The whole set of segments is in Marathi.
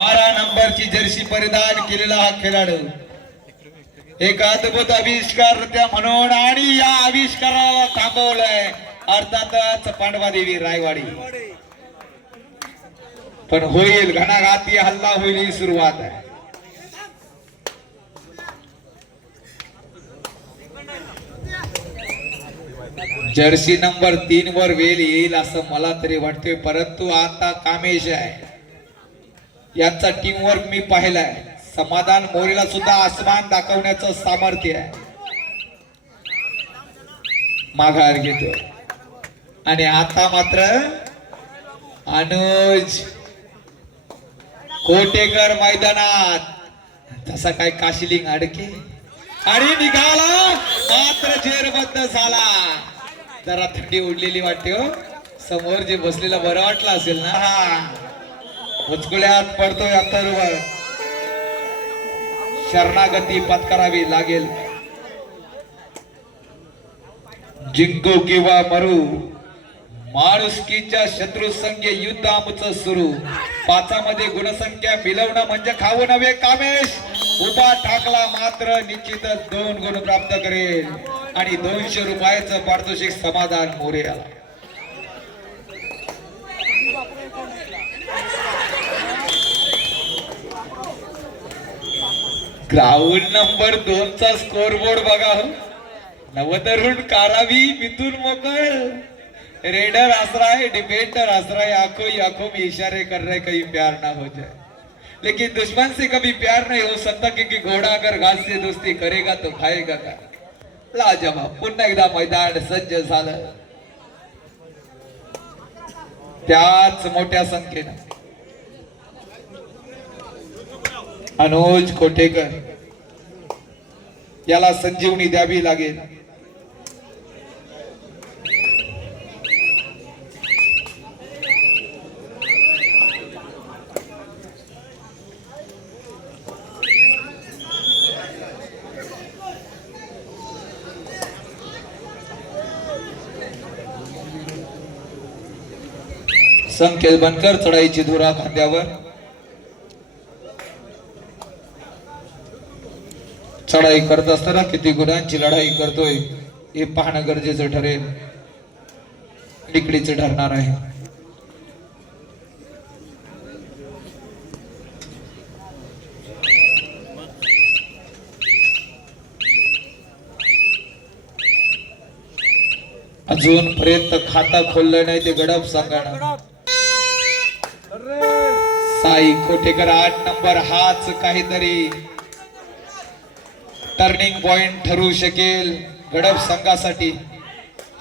बारा नंबरची जर्सी परिधान केलेला हा खेळाडू. एक अद्भुत आविष्कार म्हणून आणि या आविष्काराला थांबवलंय अर्थातच पांडवादेवी रायवाडी. पण होईल घणाघाती हल्ला होईल ही सुरुवात आहे. जर्सी नंबर तीन वर वेल येईल असं मला तरी वाटते परंतु आता कामेश आहे. यांचा टीम वर्क मी पाहिलाय. समाधान मोरेला सुद्धा आसमान दाखवण्याचं सामर्थ्य आहे. माघार घेतो आणि आता मात्र अनुज कोटेकर मैदानात. तसा काय काशिलिंग अडके. आणि निघाला. मात्र जेरबद्द झाला. जरा थंडी उडलेली वाटते हो. समोर जे बसलेलं बरं वाटलं असेल ना. हा. उचकुल्यात पडतोय अथर्व शरणागती पत्करावी लागेल. जिंकू किंवा मरू माणुसकीच्या शत्रू संख्ये युद्ध आमचं सुरू. पाचामध्ये गुणसंख्या मिळवणं म्हणजे खाऊ नव्हे कामेश. उभा टाकला मात्र निश्चितच दोन गुण प्राप्त करेल. आणि दोनशे रुपयाचं पारितोषिक समाधान मोरे आला ग्राउंड नंबर दोन चा स्कोर बोर्ड बघा हो. नवतरुण कारावी मिथुन मोकळ. रेडर आसराय डिफेंडर आसराय आंखों ही आंखों में इशारे कर रहे कहीं प्यार ना हो जाए. लेकिन दुश्मन से कभी प्यार नहीं हो सकता क्योंकि घोड़ा अगर घास से दोस्ती करेगा तो खाएगा का लाजवाब पुन्हा एकदा मैदान सज्ज झालं. त्याच मोठ्या संख्येनं. अनुज कोटेकर याला संजीवनी द्यावी लागेल. संकेत बनकर चढाईची धुरा खांद्यावर. चढाई करत असताना किती गुणांची लढाई करतोय हे पाहणं गरजेचं ठरेल. निकडीचं ठरणार आहे. अजून पर्यंत खातं खोललं नाही ते गडप सांगणार साई कोटेकर आठ नंबर हाच काहीतरी. टर्निंग पॉइंट ठरू शकेल गडप संघासाठी.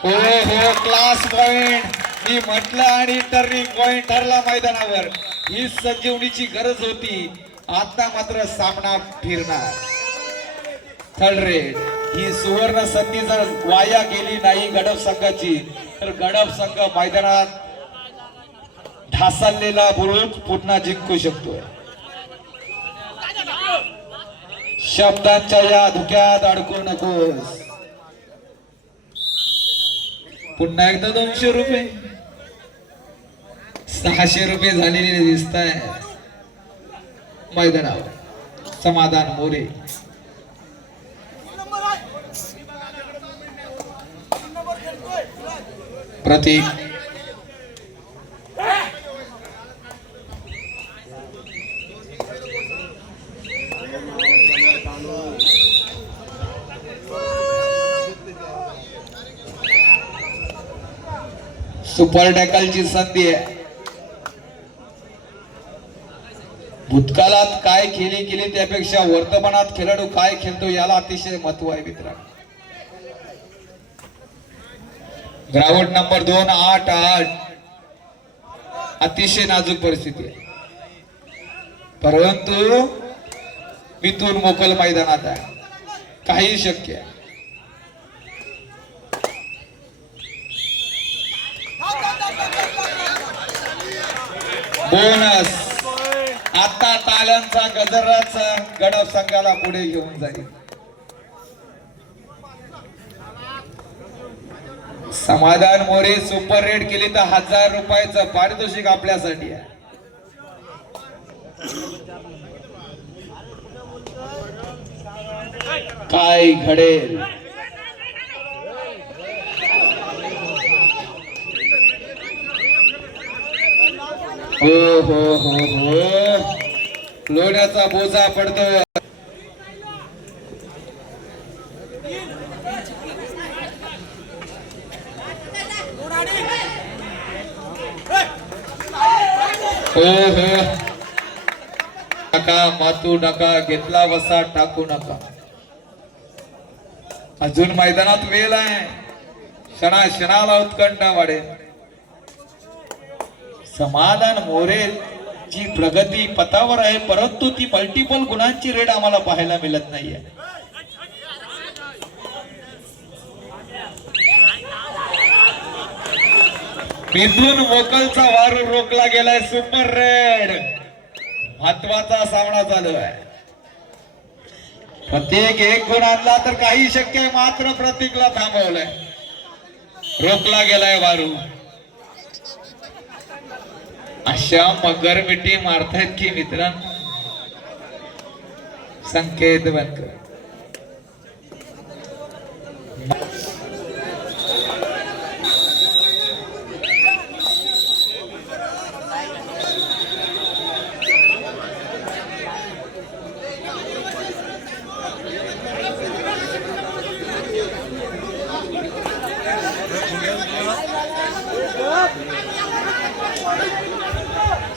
हो हो क्लास पॉइंट मी म्हटलं आणि टर्निंग पॉइंट ठरला मैदानावर. ही संजीवनीची गरज होती. आता मात्र सामना फिरणार. थर्ड रेड ही सुवर्ण संधी जर वाया गेली नाही गडप संघाची तर गडप संघ मैदानात ढासळलेला बुरुज पुन्हा जिंकू शकतोय. शब्दांच्या या धुक्यात अडकू नकोस. पुन्हा एकदा दोनशे रुपये. सहाशे रुपये झालेले दिसत आहे मैदानावर. समाधान मोरे. प्रतीक सुपर टॅकलची संधी आहे. भूतकाळात काय खेळी केली त्यापेक्षा वर्तमानात खेळाडू काय खेळतो याला अतिशय महत्त्व आहे मित्र ग्राउंड नंबर दोन आठ आठ. अतिशय नाजूक परिस्थिती आहे. परंतु मिथून मोकल मैदानात आहे. काही शक्य आहे. बोनस. आता ताल्यांचा गजराच गडप संघाला पुढे घेऊन जाईल. समाधान मोरे सुपर रेट केली तर हजार रुपयाचं पारितोषिक आपल्यासाठी आहे. काय घडेल? हो हो हो हो. लोण्याचा बोजा पडतो. हो हो. नका मातू नका घेतला वसा टाकू नका. अजून मैदानात वेळ आहे. क्षणा क्षणाला उत्कंठा वाढेल. समाधान मोरे जी प्रगती पथावर आहे परंतु ती मल्टिपल गुणांची रेट आम्हाला पाहायला मिळत नाहीये. मिथून वोकलचा वार रोखला गेलाय सुपर रेड. महत्त्वाचा सामना चालू आहे. प्रत्येक एक गुण आणला तर काही शक्य आहे मात्र प्रतीकला थांबवलंय. रोखला गेलाय वारू. अशा मगर मिठी मारतायत की मित्रांनो. संकेत बनकर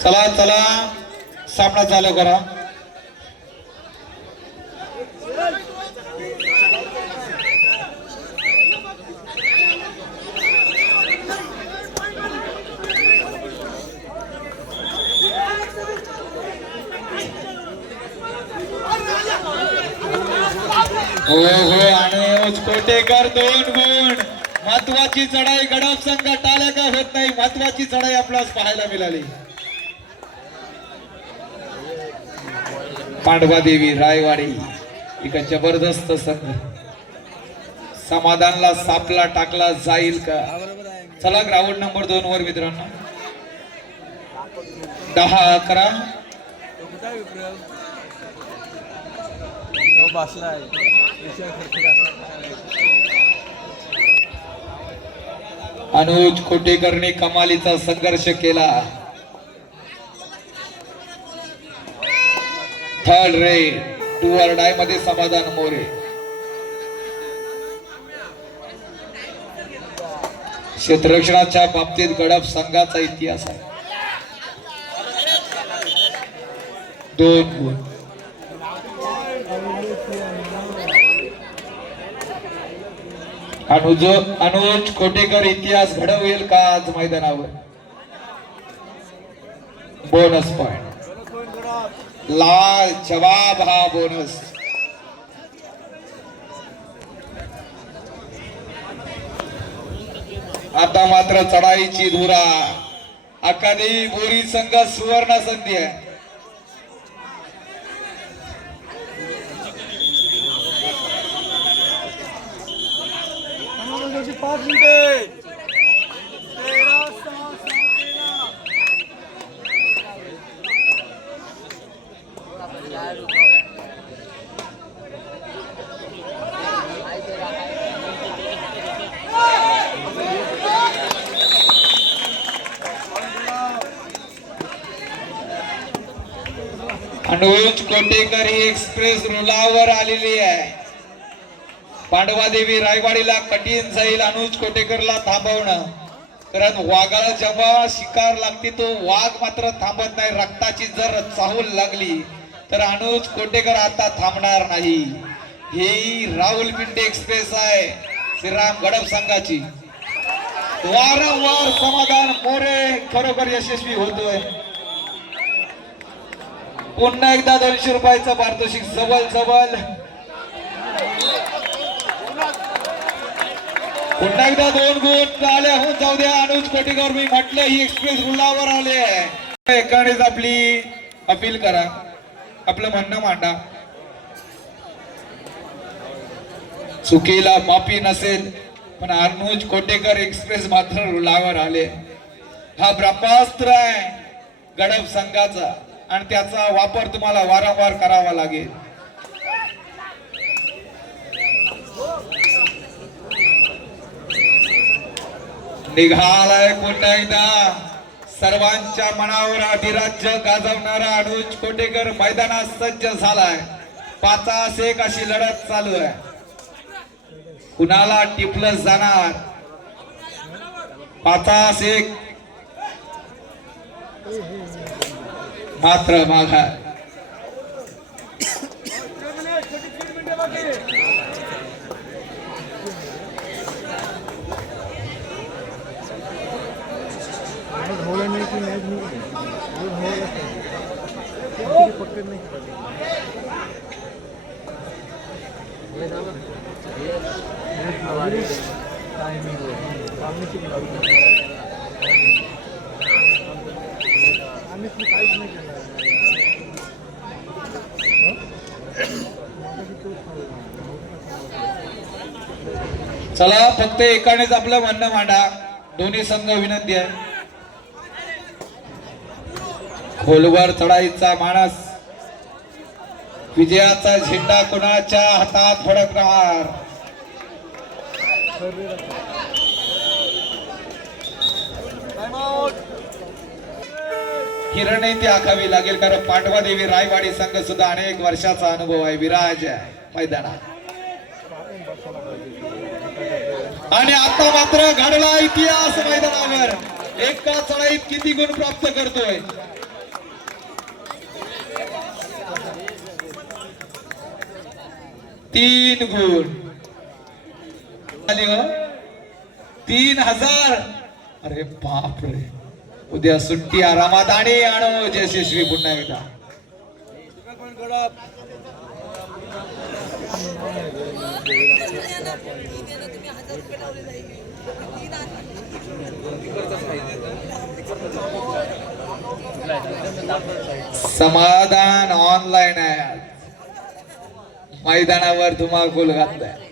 चला चला. सामना चालू करा. हो हो आणि कोटेकर दोन गुण. महत्वाची चढाई गडप संघ टाळ्या का होत नाही? महत्वाची चढाई आपल्यास पाहायला मिळाली. पांडवा देवी रायवाडी एक जबरदस्त संघ समाधानला सापला टाकला जाईल का? चला ग्राउंड नंबर दोन वर मित्रांनो. दहा अकरा. अनुज खोटेकरने कमालीचा संघर्ष केला. थर्ड रे टू आर डायमध्ये समाधान मोरे. क्षेत्ररक्षणाच्या बाबतीत गडप संघाचा इतिहास आहे. दोन गुण. अनुज अनुज कोटेकर इतिहास घडवेल का आज मैदानावर? बोनस पॉइंट लाल जवाब हा बोनस. आता मात्र चढाईची धुरा. अकादमी बोरी संघ सुवर्ण संधी आहे. पाच मिनिटे तेरा सहा सहा तेरा अनुज कोटेकर ही एक्सप्रेस रुलावर आलेली आहे. पांडवादेवी रायवाडीला कठीण जाईल अनुज कोटेकरला थांबवणं. कारण वाघाला जेव्हा शिकार लागते तो वाघ मात्र थांबत नाही. रक्ताची जर चाहूल लागली तर अनुज कोटेकर आता थांबणार नाही. ही राहुलपिंडी एक्सप्रेस आहे. श्रीराम गडप संघाची. वारंवार समाधान मोरे खरोखर यशस्वी होतोय. पुन्हा एकदा दोनशे रुपयाचं पारितोषिक सबल सबल. पुन्हा एकदा दोन गुण आले होऊन जाऊ द्या अनुज कोटेकर मी म्हटलं ही एक्सप्रेस रुलावर आले आहे. एकानेच आपली अपील करा. आपलं म्हणणं मांडा. चुकीला माफी नसेल पण अनुज कोटेकर एक्सप्रेस मात्र रुलावर आले. हा ब्रह्मास्त्र आहे गडप संघाचा. आणि त्याचा वापर तुम्हाला वारंवार करावा लागेल. निघालाय पुन्हा एकदा. सर्वांच्या मनावर अधिराज्य गाजवणारा अनुज कोटेकर मैदानात सज्ज झालाय. पाचास एक अशी लढत चालू आहे. कुणाला टिपलं जाणार? पाचास एक. मात्र माघार धावला नाही की मॅच नाही धावायला पाहिजे पकड नाही आम्ही काहीच नाही केलं चला फक्त एकानेच आपलं म्हणणं मांडा. दोन्ही संघ विनंती आहे. खोलवर चढाईचा माणस विजयाचा झेंडा कोणाच्या हातात फडकणार? किरण ती आखावी लागेल कारण पांडवा देवी रायवाडी संघ सुद्धा अनेक वर्षाचा अनुभव आहे विराज आहे मैदानात. आणि आता मात्र घडला इतिहास मैदानावर. एका चढाईत किती गुण प्राप्त करतोय? तीन गुण. आली हो? तीन हजार. अरे बाप रे उद्या सुट्टी आरामात आणि आणो यशस्वी पुन्हा एकदा. समाधान ऑनलाईन आहे मैदानावर मैदानावर धुमाकूल घातलाय.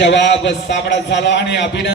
लाजवाब सामना झाला आणि अभिनंदन